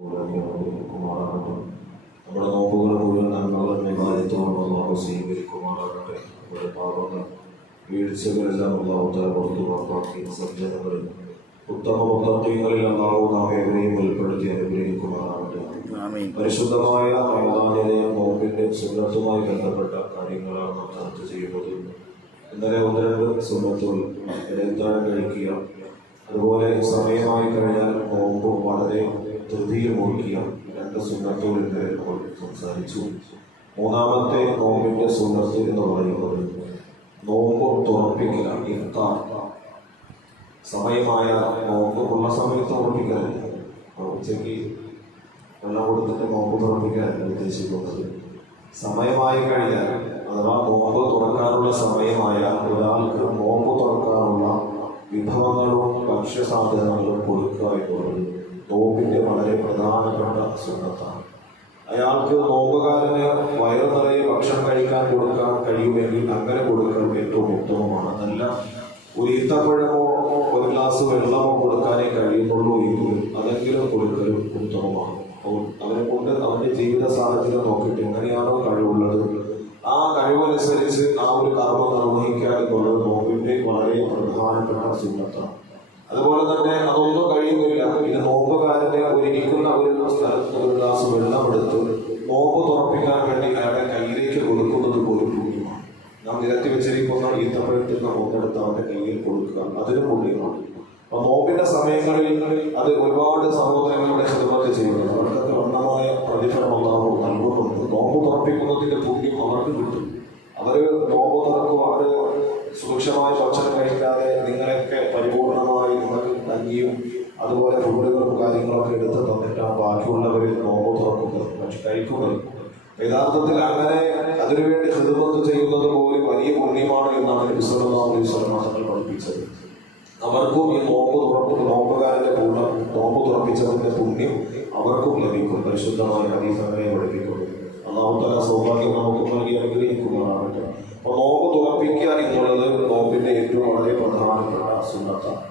അനുഗ്രഹിക്കുമാറാകട്ടെ നമ്മുടെ നോമ്പുകൾ മുഴുവൻ നന്മകളും വിവാദിത്തോളം അള്ളാഹു സ്വീകരിക്കുമാറാകട്ടെ. നമ്മുടെ പാപങ്ങൾ വീഴ്ചകളെല്ലാം അള്ളാഹു തല പുറത്തു ഉറപ്പാക്കി. സജ്ജനങ്ങളിൽ ഉത്തമ മുത്തീങ്ങളിൽ അള്ളാഹു നാം ഏവരെയും ഉൾപ്പെടുത്തി അനുഗ്രഹിക്കുമാറാകട്ടെ. പരിശുദ്ധമായ റമദാനിലെ നോമ്പിന്റെ സുന്നത്തുമായി ബന്ധപ്പെട്ട കാര്യങ്ങളാണ് നാം ചർച്ച ചെയ്യുന്നത്. ഇന്നലെ ഒന്ന് രണ്ട് സുന്നത്തുകൾ ഇടയത്താഴം കഴിക്കുക. അതുപോലെ സമയമായി കഴിഞ്ഞാൽ നോമ്പ് വളരെ ധൃതിയിൽ മുറിക്കുക രണ്ട് സുന്നത്തുകൾ ഇന്നലെ നമ്മൾ സംസാരിച്ചു. മൂന്നാമത്തെ നോമ്പിന്റെ സുന്നത്ത് എന്ന് പറയുന്നത് നോമ്പ് തുറപ്പിക്കലാണ് ഇഫ്താർ. സമയമായ നോമ്പ് ഉള്ള സമയത്ത് ഉറപ്പിക്കലല്ല ഉച്ചയ്ക്ക് വെള്ളം കൊടുത്തിട്ട് നോമ്പ് തുറപ്പിക്കാനല്ല ഉദ്ദേശിക്കുന്നത്. സമയമായി കഴിഞ്ഞാൽ അഥവാ നോമ്പ് തുറക്കാനുള്ള സമയമായ ഒരാൾക്ക് നോമ്പ് തുറക്കാനുള്ള വിഭവങ്ങളും ഭക്ഷ്യസാധനങ്ങളും കൊടുക്കുക എന്നുള്ളത് പ്രധാനപ്പെട്ട സുന്നത്താണ് അയാൾക്ക് നോമ്പുകാരന് വയറു നിറയെ ഭക്ഷണം കഴിക്കാൻ കൊടുക്കാൻ കഴിയുമെങ്കിൽ അങ്ങനെ കൊടുക്കുന്നത് ഏറ്റവും ഉത്തമമാണ്. നല്ല ഒരു ഈത്തപ്പഴമോ ഒരു ഗ്ലാസ് വെള്ളമോ കൊടുക്കാനേ കഴിയുന്നുള്ളൂ എങ്കിലും അതെങ്കിലും കൊടുക്കലും ഉത്തമമാണ്. അവരെ കൊണ്ട് അവന്റെ ജീവിത സാഹചര്യം നോക്കിയിട്ട് എങ്ങനെയാണോ കഴിവുള്ളത് ആ കഴിവനുസരിച്ച് ആ ഒരു കർമ്മം നിർവഹിക്കുക എന്നുള്ളത് നോമ്പിന്റെ വളരെ പ്രധാനപ്പെട്ട സുന്നത്താണ് അതുപോലെ തന്നെ അതൊന്നും കഴിയുന്നില്ല ഇത് നോമ്പുകാരനെ ഒരു ഇരിക്കുന്ന ഒരു സ്ഥലത്ത് ഒരു ഗ്ലാസ് എടുത്ത് നോമ്പ് തുറപ്പിക്കാൻ വേണ്ടി അയാളെ കയ്യിലേക്ക് കൊടുക്കുന്നത് പോലും പുണ്യമാണ്. നാം നിരത്തി വെച്ചിരിക്കുന്ന ഈത്തപ്പഴത്തിൽ നോമ്പെടുത്ത് അവന്റെ കയ്യിൽ കൊടുക്കുക. അതിന് പുണ്യമാണ്. അപ്പൊ നോമ്പിന്റെ സമയങ്ങളിൽ അത് ഒരുപാട് സഹോദരങ്ങളുടെ ഹിതമൊക്കെ ചെയ്യുന്നത്. അവർക്കൊക്കെ വണ്ണമായ പ്രതിഫലം ഉണ്ടാവും നൽകുന്നുണ്ട്. നോമ്പ് തുറപ്പിക്കുന്നതിന്റെ പുണ്യം അവർക്ക് കിട്ടും. അവർ നോമ്പ് തുറക്കും അവർ സുരക്ഷമായി ഭക്ഷണം കഴിക്കാതെ നിങ്ങളൊക്കെ പരിപൂർണമായി നിങ്ങൾക്ക് കഞ്ഞിയും അതുപോലെ ഫുഡുകളും കാര്യങ്ങളൊക്കെ എടുത്ത് തന്നിട്ടാണ് ബാക്കിയുള്ളവരിൽ നോമ്പ് തുറക്കുന്നത്. പക്ഷെ കഴിക്കുന്നത് യഥാർത്ഥത്തിൽ അങ്ങനെ അതിനുവേണ്ടി ഹൃദയത്ത് ചെയ്യുന്നത് പോലും വലിയ പുണ്യമാണ് എന്നാണ് വിശ്വനാഥ തങ്ങൾ പഠിപ്പിച്ചത്. അവർക്കും ഈ നോമ്പ് തുറപ്പ് നോമ്പുകാരന്റെ പൂർണ നോമ്പ് തുറപ്പിച്ചതിന്റെ പുണ്യം അവർക്കും ലഭിക്കും. പരിശുദ്ധമായ അതീസങ്ങളെ പഠിപ്പിക്കും അന്നാമത്തെ സൗഭാഗ്യം നമുക്ക് നൽകി അനുഗ്രഹിക്കുന്നതാണ് അപ്പൊ നോമ്പ് തുറപ്പിക്കുക എന്നുള്ളത് നോമ്പിന്റെ ഏറ്റവും വളരെ പ്രധാനപ്പെട്ട സുന്നത്താണ്.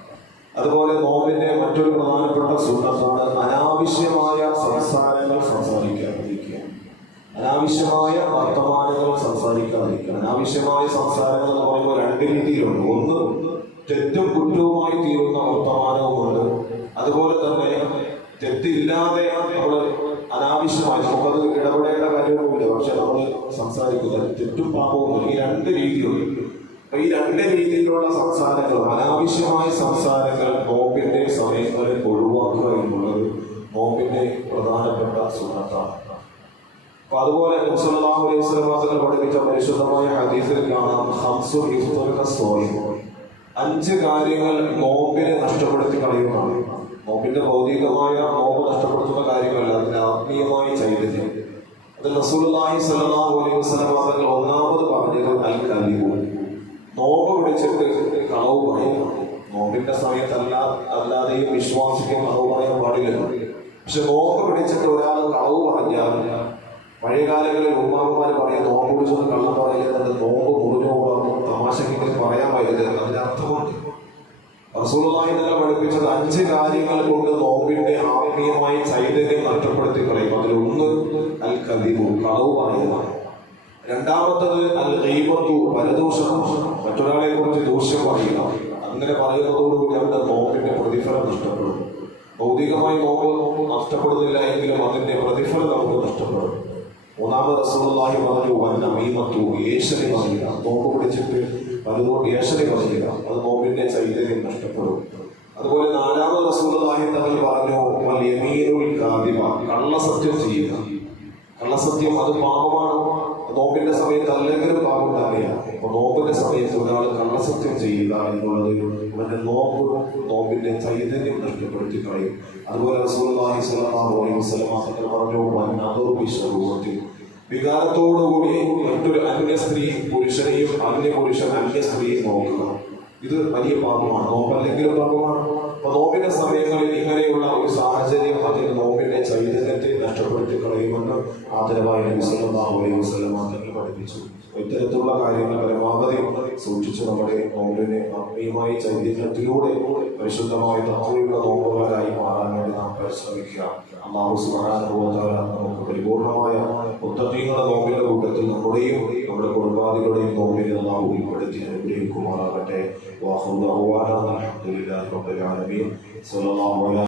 അതുപോലെ നോവിന്റെ മറ്റൊരു പ്രധാനപ്പെട്ട സുന്നത്താണ് അനാവശ്യമായ സംസാരങ്ങൾ സംസാരിക്കാതിരിക്കുക. അനാവശ്യമായ വർത്തമാനങ്ങൾ സംസാരിക്കാതിരിക്കുക. അനാവശ്യമായ സംസാരങ്ങൾ എന്ന് പറയുമ്പോൾ രണ്ട് രീതിയിലുണ്ട്. ഒന്ന് തെറ്റും കുറ്റവുമായി തീരുന്ന വർത്തമാനവുമുണ്ട്. അതുപോലെ തന്നെ തെറ്റില്ലാതെ നമ്മൾ അനാവശ്യമായി നമുക്കത് ഇടപെടേണ്ട കാര്യമൊന്നുമില്ല പക്ഷെ നമ്മൾ സംസാരിക്കുന്നത് തെറ്റും പാപവും ഈ രണ്ട് രീതിയുണ്ട് അപ്പൊ ഈ രണ്ട് രീതിയിലുള്ള സംസാരങ്ങൾ അനാവശ്യമായ സംസാരങ്ങൾ മോപ്പിന്റെ സമയങ്ങളിൽ ഒഴിവാക്കുക എന്നുള്ളത് മോപ്പിന്റെ പ്രധാനപ്പെട്ട സുഹൃത്താണ് അപ്പൊ അതുപോലെ മുസലാഹു അലൈഹി സ്വലമാതകൾ പഠിപ്പിച്ച പരിശുദ്ധമായ ഹദീസിൽ കാണാം ഹംസു അഞ്ച് കാര്യങ്ങൾ നോമ്പിനെ നഷ്ടപ്പെടുത്തി കളയുന്നതാണ്. നോമ്പിന്റെ ഭൗതികമായ നോമ്പ് നഷ്ടപ്പെടുത്തുന്ന കാര്യമല്ല അതിന്റെ ആത്മീയമായ ചൈതന്യം. അത് റസൂലുള്ളാഹി സ്വലാഹു അലൈഹി വസല്ലം തങ്ങൾ ഒന്നാമത് പറഞ്ഞത് അൽ കലിബു നോമ്പ് പിടിച്ചിട്ട് കളവ് പറയും നോമ്പിന്റെ സമയത്തല്ല അല്ലാതെയും വിശ്വാസിക്ക് കളവ് പറയാൻ പാടില്ല പക്ഷെ നോമ്പ് പിടിച്ചിട്ട് ഒരാൾ കളവ് പറഞ്ഞാൽ പഴയ കാലങ്ങളിൽ ഉമ്മാമ്മമാർ പറയും നോമ്പ് പിടിച്ചത് കള്ളം പറയുന്നത് നോമ്പ് മുറിഞ്ഞു പോകാം തമാശക്കെങ്കിലും പറയാൻ പറ്റില്ല അതിന്റെ അർത്ഥമുണ്ട്. റസൂലുള്ളാഹി തന്നെ പഠിപ്പിച്ചത് അഞ്ച് കാര്യങ്ങൾ കൊണ്ട് നോമ്പിന്റെ ആത്മീയമായ ചൈതന്യം നഷ്ടപ്പെടുത്തി കളയും. അതിലൊന്ന് അൽ കദിബു കളവ് പറയുന്നതാണ്. രണ്ടാമത്തത് അൽ ഗൈബത്തു പരദോഷം മറ്റൊരാളെ കുറിച്ച് ദൂഷ്യം പറയുക അങ്ങനെ പറയുന്നതോടുകൂടി അവന്റെ നോമ്പിന്റെ പ്രതിഫലം നഷ്ടപ്പെടും. ഭൗതികമായി നോമ്പ് നഷ്ടപ്പെടുന്നില്ല എങ്കിലും അതിന്റെ പ്രതിഫലം നമുക്ക് നഷ്ടപ്പെടും. മൂന്നാമത് റസൂലുള്ളാഹി പറഞ്ഞു വന്ന മീമത്തു ഏശനി പറയുക നോമ്പ് പിടിച്ചിട്ട് പലതോട് ഏശനി പറയുക അത് നോമ്പിന്റെ ചൈതന്യം നഷ്ടപ്പെടും. അതുപോലെ നാലാമത് റസൂലുള്ളാഹി തങ്ങൾ പറഞ്ഞു യമീനുൽ കാദിബ. കള്ളസത്യം ചെയ്യുക. കള്ളസത്യം അത് പാപമാണ്. നോമ്പിന്റെ സമയത്ത് അല്ലെങ്കിലും പാപം തന്നെയാണ് അപ്പൊ നോമ്പിന്റെ സമയത്ത് ഒരാൾ കള്ളസത്യം ചെയ്യുക എന്നുള്ളത് അവന്റെ നോമ്പ് നോമ്പിന്റെ ചൈതന്യം നഷ്ടപ്പെടുത്തി കളയും. അതുപോലെ അലൈഹി വസല്ലം തങ്ങൾ പറഞ്ഞു വൻ ബിശ്ശറൂത്തി വികാരത്തോടുകൂടി മറ്റൊരു അന്യ സ്ത്രീ പുരുഷനെയും അന്യ പുരുഷൻ അന്യ സ്ത്രീയെ നോക്കുക. ഇത് വലിയ പാപമാണ്. നോമ്പല്ലെങ്കിലും പാപമാണ്. അപ്പൊ നോമ്പിന്റെ സമയങ്ങളിൽ ഇങ്ങനെയുള്ള ഒരു സാഹചര്യം അതിന് നോമ്പിന്റെ ചൈതന്യത്തെ നഷ്ടപ്പെടുത്തി കളയുമെന്ന് ആദരവായ നബി സല്ലല്ലാഹു അലൈഹി വസല്ലം തങ്ങൾ പഠിപ്പിച്ചു. ഇത്തരത്തിലുള്ള കാര്യങ്ങൾ പരമാവധി സൂക്ഷിച്ച് നമ്മുടെ നോമ്പിനെ ആത്മീയമായ ചൈതന്യത്തിലൂടെ പരിശുദ്ധമായ തത്വയുള്ള നോമ്പുകാരായി മാറാൻ വേണ്ടി നാം പരിശ്രമിക്കുക. അള്ളാഹു സുബ്ഹാനഹുവതആല നമുക്ക് പരിപൂർണമായ മുത്തഖീങ്ങളുടെ നോമ്പിന്റെ കൂട്ടത്തിൽ നമ്മുടെയും നമ്മുടെ കുടുംബാദികളുടെയും നോമ്പിനെ നാം ഉൾപ്പെടുത്തി അനുഗ്രഹിക്കുമാറാകട്ടെ. വാഹു ദഅ്വാനാ അൽഹംദുലില്ലാഹി റബ്ബിൽ ആലമീൻ.